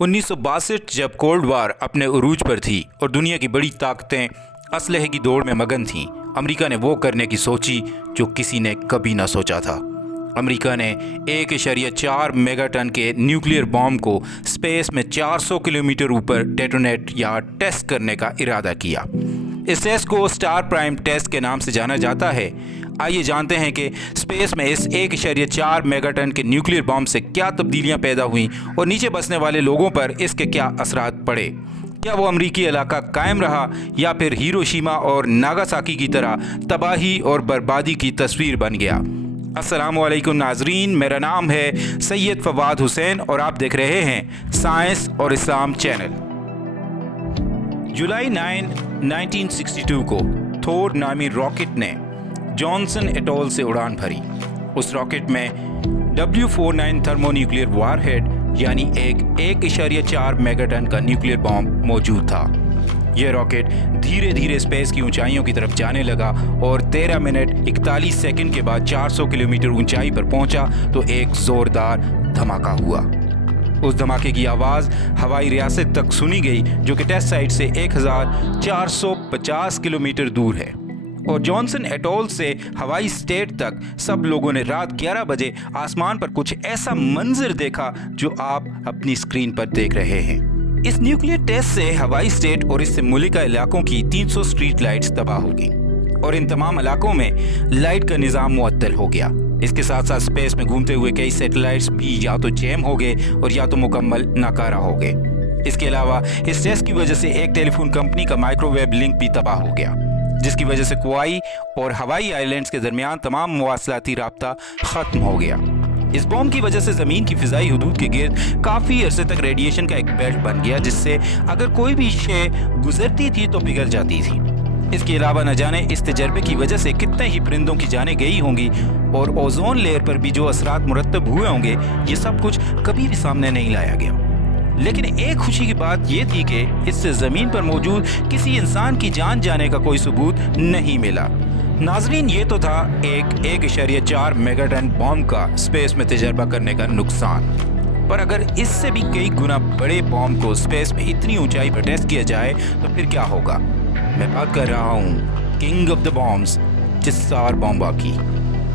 1962 جب cold war اپنے عروج پر تھی اور دنیا کی بڑی طاقتیں اسلحے کی دوڑ میں مگن تھیں، امریکہ نے وہ کرنے کی سوچی جو کسی نے کبھی نہ سوچا تھا۔ امریکہ نے 1.4 میگا ٹن کے نیوکلیئر بام کو اسپیس میں 400 کلومیٹر اوپر ڈیٹونیٹ یا ٹیسٹ کرنے کا ارادہ کیا۔ اس ٹیسٹ کو اسٹار پرائم ٹیسٹ کے نام سے جانا جاتا ہے۔ آئیے جانتے ہیں کہ اسپیس میں اس 1.4 میگا ٹن کے نیوکلیئر بام سے کیا تبدیلیاں پیدا ہوئیں اور نیچے بسنے والے لوگوں پر اس کے کیا اثرات پڑے۔ کیا وہ امریکی علاقہ قائم رہا یا پھر ہیروشیما اور ناگاساکی کی طرح تباہی اور بربادی کی تصویر بن گیا؟ السلام علیکم ناظرین، میرا نام ہے سید فواد حسین اور آپ دیکھ رہے ہیں سائنس اور اسلام چینل۔ جولائی 9، 1962 کو تھور نامی راکٹ نے جانسن ایٹول سے اڑان بھری۔ اس راکٹ میں W49 thermo nuclear war had یعنی ایک 1.4 میگا ٹن کا نیوکلیئر بام موجود تھا۔ یہ راکٹ دھیرے دھیرے اسپیس کی اونچائیوں کی طرف جانے لگا اور 13 منٹ 41 سیکنڈ کے بعد 400 کلومیٹر اونچائی پر پہنچا تو ایک زوردار دھماکہ ہوا۔ اس دھماکے کی آواز ہوائی ریاست تک سنی گئی جو کہ ٹیسٹ سائٹ سے 1450 کلومیٹر دور ہے، اور جانسن ایٹول سے ہوائی اسٹیٹ تک سب لوگوں نے رات 11 بجے آسمان پر کچھ ایسا منظر دیکھا جو آپ اپنی اسکرین پر دیکھ رہے ہیں۔ اس نیوکلیئر ٹیسٹ سے ہوائی اسٹیٹ اور اس سے ملکہ علاقوں کی 300 اسٹریٹ لائٹس تباہ ہو گئیں اور ان تمام علاقوں میں لائٹ کا نظام معطل ہو گیا۔ اس کے ساتھ ساتھ اسپیس میں گھومتے ہوئے کئی سیٹلائٹس بھی یا تو جیم ہو گئے اور یا تو مکمل ناکارہ ہو گئے۔ اس کے علاوہ اس ٹیسٹ کی وجہ سے ایک ٹیلی فون کمپنی کا مائکرو ویو لنک بھی تباہ ہو گیا، جس کی وجہ سے کووائی اور ہوائی آئیلینڈز کے درمیان تمام مواصلاتی رابطہ ختم ہو گیا۔ اس بم کی وجہ سے زمین کی فضائی حدود کے گرد کافی عرصے تک ریڈیشن کا ایک بیلٹ بن گیا، جس سے اگر کوئی بھی شے گزرتی تھی تو پگھل جاتی تھی۔ اس کے علاوہ نہ جانے اس تجربے کی وجہ سے کتنے ہی پرندوں کی جانیں گئی ہوں گی اور اوزون لیئر پر بھی جو اثرات مرتب ہوئے ہوں گے، یہ سب کچھ کبھی بھی سامنے نہیں لایا گیا۔ لیکن ایک خوشی کی بات یہ تھی کہ اس سے زمین پر موجود کسی انسان کی جان جانے کا کوئی ثبوت نہیں ملا۔ ناظرین، یہ تو تھا ایک 1.4 میگا ٹن بام کا اسپیس میں تجربہ کرنے کا نقصان، پر اگر اس سے بھی کئی گنا بڑے بام کو اسپیس میں اتنی اونچائی پر ٹیسٹ کیا جائے تو پھر کیا ہوگا؟ میں بات کر رہا ہوں کنگ آف دا بامز، ٹسار بومبا کی۔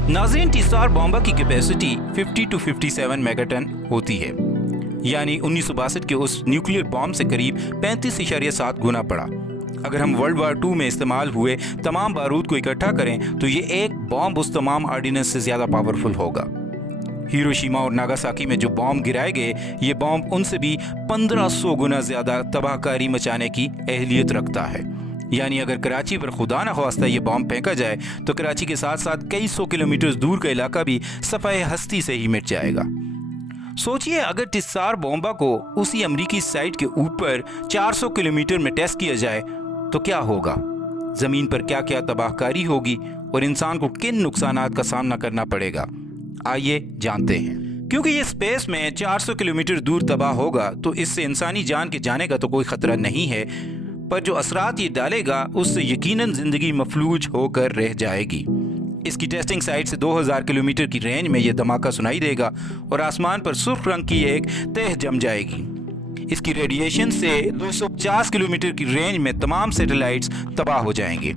ناظرین، ٹسار بومبا کی کیپیسٹی 50 to 57 میگا ٹن ہوتی ہے، یعنی 1962 کے اس نیوکلیئر بام سے قریب 35.7 گنا بڑا۔ اگر ہم ورلڈ وار 2 میں استعمال ہوئے تمام بارود کو اکٹھا کریں تو یہ ایک بام اس تمام آرڈیننس سے زیادہ پاورفل ہوگا۔ ہیروشیما اور ناگاساکی میں جو بام گرائے گئے، یہ بام ان سے بھی 1500 گنا زیادہ تباہ کاری مچانے کی اہلیت رکھتا ہے۔ یعنی اگر کراچی پر خدا نخواستہ یہ بام پھینکا جائے تو کراچی کے ساتھ ساتھ کئی سو کلومیٹر دور کا علاقہ بھی صفحہ ہستی سے ہی مٹ جائے گا۔ سوچئے اگر ٹسار بومبا کو اسی امریکی سائٹ کے اوپر 400 کلومیٹر میں ٹیسٹ کیا جائے تو کیا ہوگا؟ زمین پر کیا کیا تباہ کاری ہوگی اور انسان کو کن نقصانات کا سامنا کرنا پڑے گا؟ آئیے جانتے ہیں۔ کیونکہ یہ اسپیس میں 400 کلومیٹر دور تباہ ہوگا تو اس سے انسانی جان کے جانے کا تو کوئی خطرہ نہیں ہے، پر جو اثرات یہ ڈالے گا اس سے یقیناً زندگی مفلوج ہو کر رہ جائے گی۔ اس کی ٹیسٹنگ سائٹ سے 2000 کلومیٹر کی رینج میں یہ دھماکہ سنائی دے گا اور آسمان پر سرخ رنگ کی ایک تہ جم جائے گی۔ اس کی ریڈیشن سے 250 کلومیٹر کی رینج میں تمام سیٹلائٹس تباہ ہو جائیں گے۔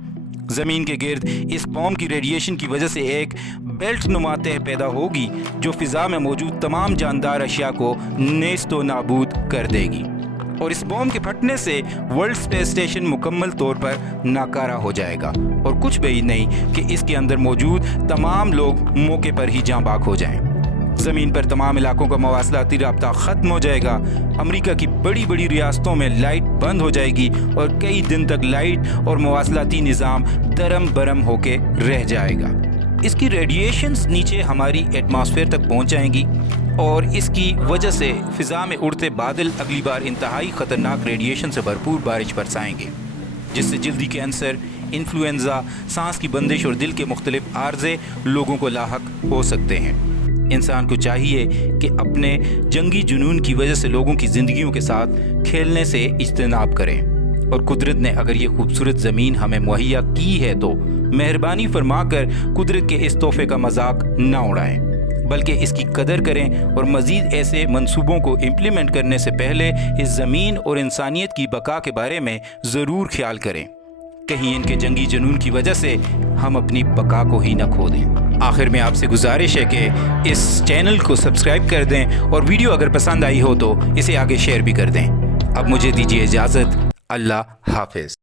زمین کے گرد اس بام کی ریڈیشن کی وجہ سے ایک بیلٹ نما تہ پیدا ہوگی جو فضا میں موجود تمام جاندار اشیاء کو نیست و نابود کر دے گی، اور اس بام کے پھٹنے سے ورلڈ اسپیس اسٹیشن مکمل طور پر ناکارہ ہو جائے گا اور کچھ بھی نہیں کہ اس کے اندر موجود تمام لوگ موقع پر ہی جاں بحق ہو جائیں۔ زمین پر تمام علاقوں کا مواصلاتی رابطہ ختم ہو جائے گا۔ امریکہ کی بڑی بڑی ریاستوں میں لائٹ بند ہو جائے گی اور کئی دن تک لائٹ اور مواصلاتی نظام درم برم ہو کے رہ جائے گا۔ اس کی ریڈیشنز نیچے ہماری ایٹماسفیئر تک پہنچ جائیں گی اور اس کی وجہ سے فضا میں اڑتے بادل اگلی بار انتہائی خطرناک ریڈیشن سے بھرپور بارش برسائیں گے، جس سے جلدی کینسر، انفلوئنزا، سانس کی بندش اور دل کے مختلف عارضے لوگوں کو لاحق ہو سکتے ہیں۔ انسان کو چاہیے کہ اپنے جنگی جنون کی وجہ سے لوگوں کی زندگیوں کے ساتھ کھیلنے سے اجتناب کریں، اور قدرت نے اگر یہ خوبصورت زمین ہمیں مہیا کی ہے تو مہربانی فرما کر قدرت کے اس تحفے کا مذاق نہ اڑائیں، بلکہ اس کی قدر کریں اور مزید ایسے منصوبوں کو امپلیمنٹ کرنے سے پہلے اس زمین اور انسانیت کی بقا کے بارے میں ضرور خیال کریں، کہیں ان کے جنگی جنون کی وجہ سے ہم اپنی بقا کو ہی نہ کھو دیں۔ آخر میں آپ سے گزارش ہے کہ اس چینل کو سبسکرائب کر دیں اور ویڈیو اگر پسند آئی ہو تو اسے آگے شیئر بھی کر دیں۔ اب مجھے دیجیے اجازت، اللہ حافظ۔